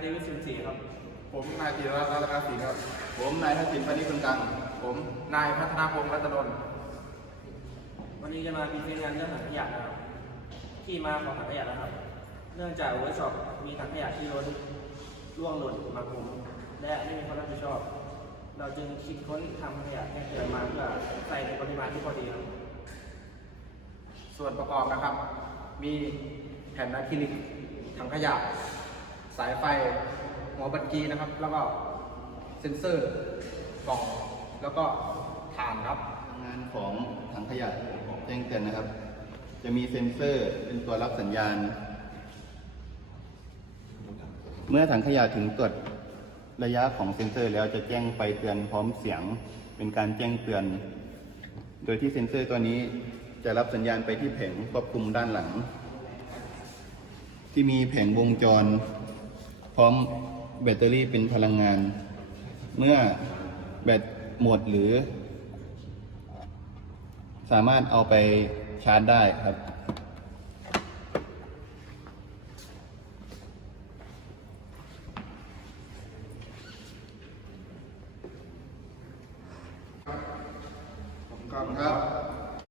เดวิดสุนศรีครับ ผมนายธีรรัตน์รัตนศรีครับ ผมนายทักษิณปณิคุณกัง ผมนายพัฒนาพงศ์รัตนนท์วันนี้จะมาพรีเซนต์งานเรื่องถังขยะนะครับ ที่มาของถังขยะนะครับ เนื่องจากเวิร์กช็อปมีถังขยะที่ล้นร่วงหล่นมาคุมและไม่มีคนรับผิดชอบ เราจึงคิดค้นทำถังขยะแก้เกิดมาเพื่อใส่ในปริมาณที่พอดีครับ ส่วนประกอบนะครับ มีแผ่นอะคริลิกถังขยะ สายไฟหัวบัญชีนะครับ แล้วก็เซ็นเซอร์กล่องแล้วก็ฐานครับงานของถังขยะแจ้งเตือนนะครับ จะมีเซ็นเซอร์เป็นตัวรับสัญญาณ เมื่อถังขยะถึงตรวจระยะของเซ็นเซอร์แล้วจะแจ้งไฟเตือนพร้อมเสียง เป็นการแจ้งเตือน โดยที่เซ็นเซอร์ตัวนี้จะรับสัญญาณไปที่แผงควบคุมด้านหลัง ที่มีแผงวงจร ร้อมแบตเตอรี่เป็นพลังงาน เมื่อแบตหมดหรือ สามารถเอาไปชาร์จได้ครับขอบคุณครับ